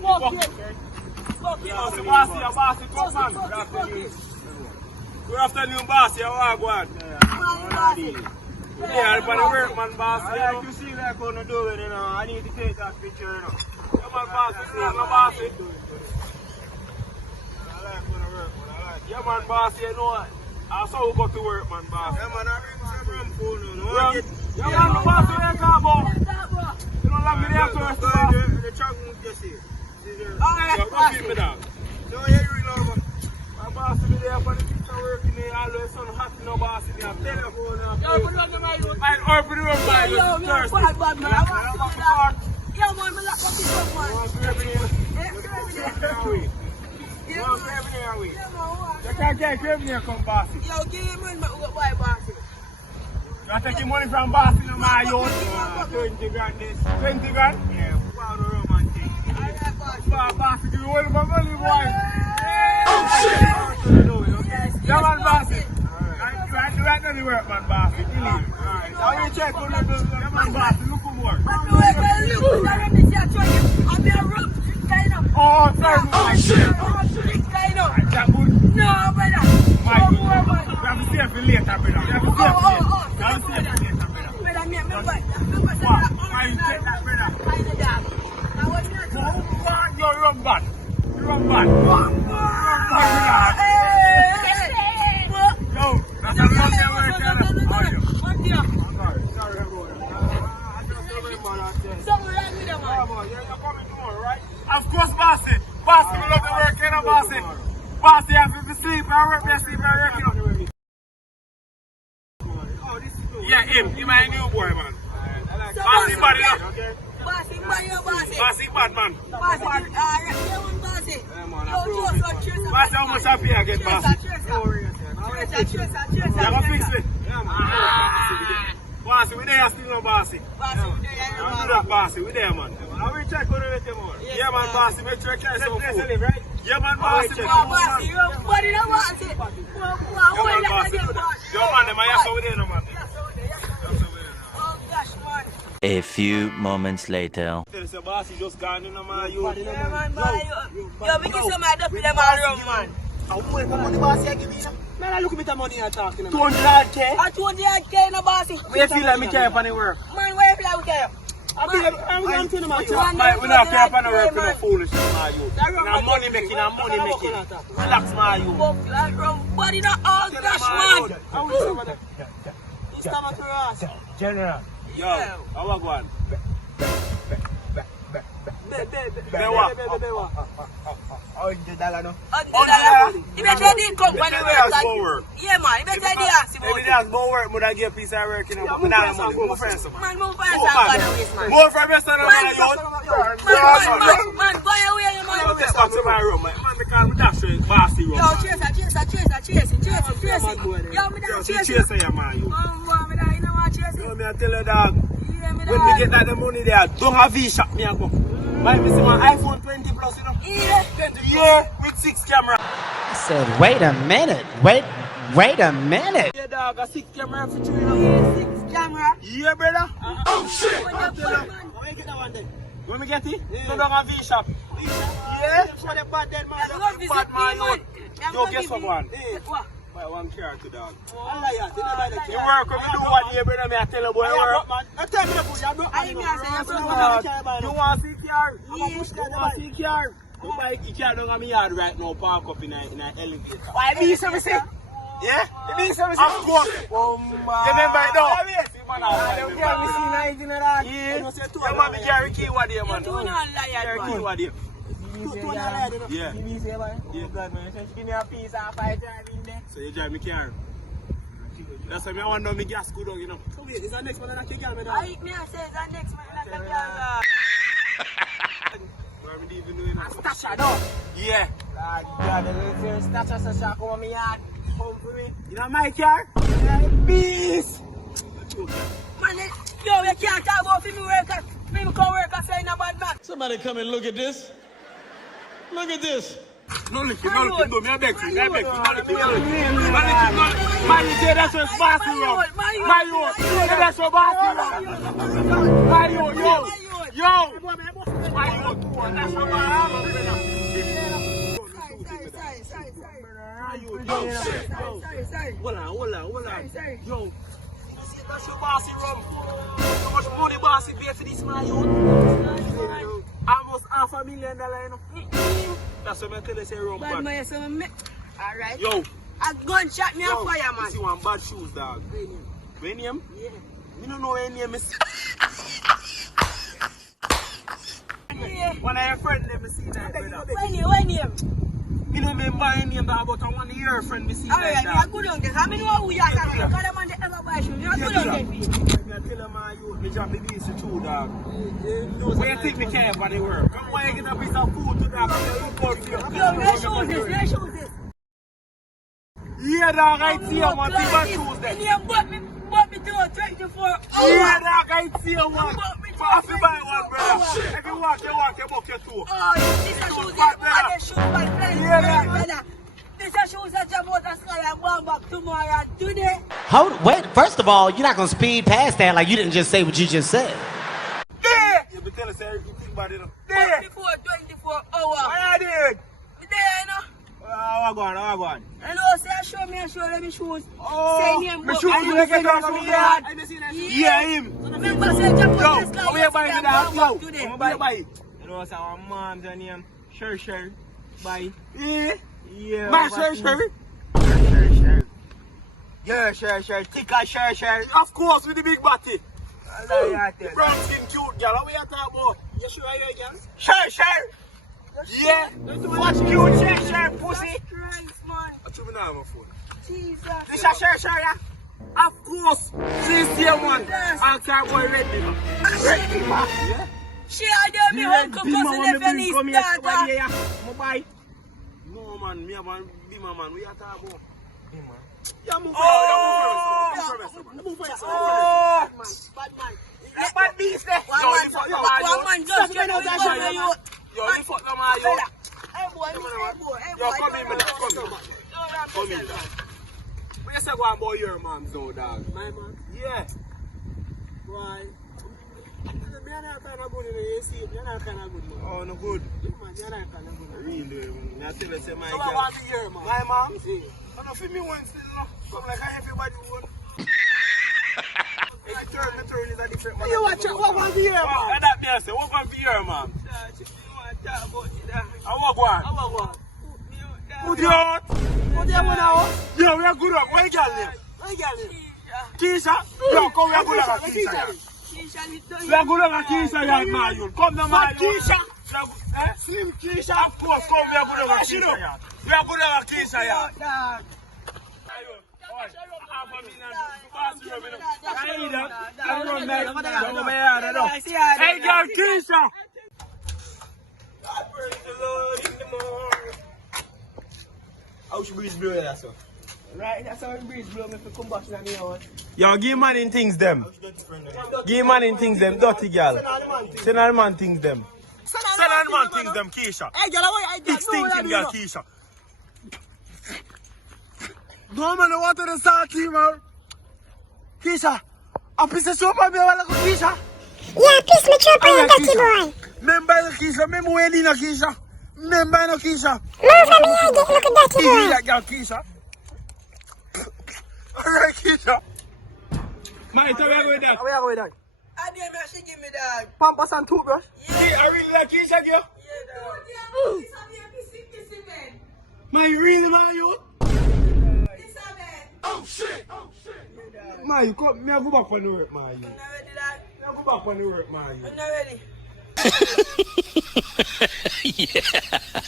Bossy, come man. Good afternoon, Bossy. How are you going? Yeah, I'm going to work, man, Bossy. Like you see what I'm going to do with it, you know. I need to take that picture, you know. Come on, Bossy. See you, Bossy. I like going to work, man. I like it. Yeah, man, Bossy, you know. That's how we go to work, man, Bossy. Yeah, man, I bring some rum phone, you know. Yeah, man, the Bossy, where you come about? You don't let me there first, Bossy. The truck move just here. Yo, go keep me down. No, yeah, you know, man. My Bossy be there for the picture working there. Always sun hot, no Bossy there. Telephone now. Yo, put on the mic. I'll open the room by you. Yo, man, Thursday. bad, man. I want to do that. Yo, man, me lock up this up, man. You want to every day a week? Yeah, man, what? You can't get every day come Bossy. Yo, give me money, man. Why, Bossy? You take your money from Bossy to my youth. 20 grand this. 20 grand? Yeah, wow, the rum and thing. I like Bossy. Bossy, give me all my money, boy. Yeah, man, Bossy. Right now, the work, man, Bossy. You leave. Alright, now you check on the bill. Yeah, man, Bossy, look for more. I know I can look. I don't need to try you. I'll be a rough trick kind of. Oh, sorry, man. Rough trick kind of. That good. No, brother. My No more, man. you have to save for later, brother. You have to save for later. You have to save for later, brother. Brother, me, remember What? say Why that you take that, brother? kind of dog. I want you to You're rum bad. You're rum bad. Yo, that's a rum there where you tell them. How are you? Sorry, everyone. I just remember that day. Something wrong with them, man. Come on, you're coming tomorrow, right? Of course, Bossy. Bossy, we love the work, you know, Bossy. Bossy, have to sleep. I work, I sleep, I work, you know. Yeah, him my new boy, man. Bossy bad, you know. Bossy, man, you bossy. Bossy bad, man. Bossy, you want bossy. Yo, Joe, Bossy, how much happy I get, Bossy? Tracer. You gonna fix it? Bossy, we there still, no, Bossy. Bossy, Don't do that, Bossy. We there, man. I will check on it tomorrow. Yeah, man, Bossy. Make sure you carry some Let's food. live, right? Yeah, man, Bossy. Bossy, you're body that wants it. Yeah, man, Bossy. Yo, man, them are so we there, no, man. Oh, gosh, man. A few moments later. Tell us, Bossy just gone in, man. You. Yeah, man, boy. Yo, because some of the people them are wrong, man. Man, I look at the money you're talking about. 200K? I told you I'd care, no bossy. Where you feel like me care upon the work? Man, where you feel like care? I'm going to my We not care upon the work, you know, foolishness, man, you. Now money making. Relax, man, you. Body not all gosh, man. I will say that. It's time to us. General. Yo, how I go on? $100 no. If you didn't come when you work, yeah, man. If you didn't ask him, Maybe that's more work, but I get a piece of work, you know. But now money, more friends. man, move fast and go the waste, man. More from rest of the man, Man, go away, man. I'll take back to my room, man. Man, because we dash in Bossy room. Yo, chase. Yo, me down chase. Chase you, man, you. Man, me down, you know what chase? Yo, me I tell you, dog. Yeah, me When down. me get that the money there, don't have V-Shop, me I go. Man, me see my iPhone 20 Plus, you know. Yeah. 20, yeah, with 6 camera. I said, wait a minute. Wait a minute. Yeah, dog, a 6 camera for you, you know. 6 camera. Yeah, brother. When you put, man. Where you get that one then? When me get it, no don't have V-Shop. Yeah, for the bad dead man. I'm going to visit Bad man, me, man. Yo, guess what, man? What? Buy one car to dog. Allah, yeah, they never like You work when you do what you brother, me I tell you, boy, you work. man. I tell you, you broke I man. can't say you broke Dog, you want to see car? Yeah. You want to see car? You buy a car down on my yard right now, park up in an elevator. Why me so me say? Yeah? It means something. Of course. You remember it now? Yeah. You man, me carry key what there, man. You don't lie, Carry key man. what there. Yeah. So you drive me car. That's why I want to know my gas good, you know. So wait, is that next one that kick out me down? I me I say that next man like a girl. Why am I even doing that? Stasha no. Yeah. God, the Stasha Stasha come on me yard. Come for me. You know my car? Peace. Man, yo, you can't talk about me work. Me come work and say no bad man. Somebody come and look at this. Look at this. No lick it, no, me I beg you, no lick it. Man, you say that's what's bossy wrong. My yo, that's what's bossy wrong. My yo. Sorry. Hold on. Sorry. Yo, that's your bossy rum. How much money bossy pay for this man, yo? Almost $500,000, you know. That's what I tell you, say rum Bad bad. man, so me. Alright. Yo, A gunshot me on fire, you man. see one bad shoes, dog. When name? Yeah. Me don't know any name. Yeah. One of your friends, let me see that, brother. When you? Me don't remember any name, dog, but one of your friends, me see Alright, that, me a dog. good on this. I mean, who you are talking about? Because the man they ever buy shoes. Me a good on this. I tell him, man, you, me drop the beast to true, dog. Where you think me care for the work? Come on, you get a piece of food to dog. Yo, where shoes this? Yeah, dog, I see you, man. See what shoes then. And you bought me to a 24 hours. Yeah, dog, I see you, man. But I feel buy one, brother. If you walk, you book your two. Oh, this is shoes that shoes by friends. This is shoes that you bought a sky and going back tomorrow and today. Wait, first of all, you're not gonna speed past that like you didn't just say what you just said. Yeah! You be telling us everything about it. Yeah! Before 24 hours. What I did? Me there, you know. How I go on? I know, say I show them his shoes. Oh, Say name, me but shoes I you don't get say down the from shoes here. hard. Yeah, him. Remember, say you put Yo, this guy how you buy me that? Yo, today. I'm buy it. You know, so our mom's name, Sure. Buy. Yeah. Yeah. My Sure. Yeah, Sure. Thicker Sure. Of course, with the big body. Brown skin cute girl. How we are talking about? You sure you girl? Sure. Yeah. What's cute, Sure, pussy? Christ, man. What you mean on my phone? Jesus. This is Sure, yeah? Of course. She's the one. Outside boy ready, man. Ready, man. Yeah. She had them, me uncle cousin, if any starter. Mobile. No, man. Me a man. Be my man. We are talking about. Be man. Yeah, move first. Bad man. Bad beast there. One man just trying to cover you. Yo, you fuck them all, yo. Hey boy. Yo, come in, man. Come in. What you say go on about your mom's though, dog? My mom? Yeah. Why? You're not kind of good in the AC. You're not kind of good, man. Oh, no good. Man, you're not kind of good. Really, man. I tell you, say my girl. How about your mom? My mom? I don't feel me one still, come like everybody would. My turn is a different man. You watch what want to hear, man? That me I say, what want to hear, man? How what? Who do you want? Who do you want now? Yo, we are good up. Where you girl name? Keisha? Yo, come, we are good up at Keisha. We are good up at Keisha, yeah, man. Come now, man. Keisha? Slim Keisha? Of course, come, we are good up at Keisha, yeah. We are good up at Keisha, yeah. Hey, girl, Keisha! How should breeze blow that, sir? Right, that's how breeze blow me for combustion on the house. Yo, give man in things them. Give man in things them, dirty girl. Send all man things them. Send all man things them, Keisha. Hey, girl, I Big stinking girl, Keisha. No man, I want to start team, man. Keisha, a piece of soap on me, I go, Keisha. Yeah, piece me chop on dirty boy. Remember the Keisha, remember when you know Keisha. Remember no Keisha. Move from me, I get look at dirty boy. That girl, Keisha. Alright, Keisha. Man, tell me how we that. Where are we done? I didn't actually give me that. Pampers and toothbrush. Yeah, I really like Keisha, girl. Yeah, Man, you really, man, you? oh shit. Man, you come, me I go back on the work, man. I'm not ready, dad. Me I go back on the work, man. I'm not ready. Yeah.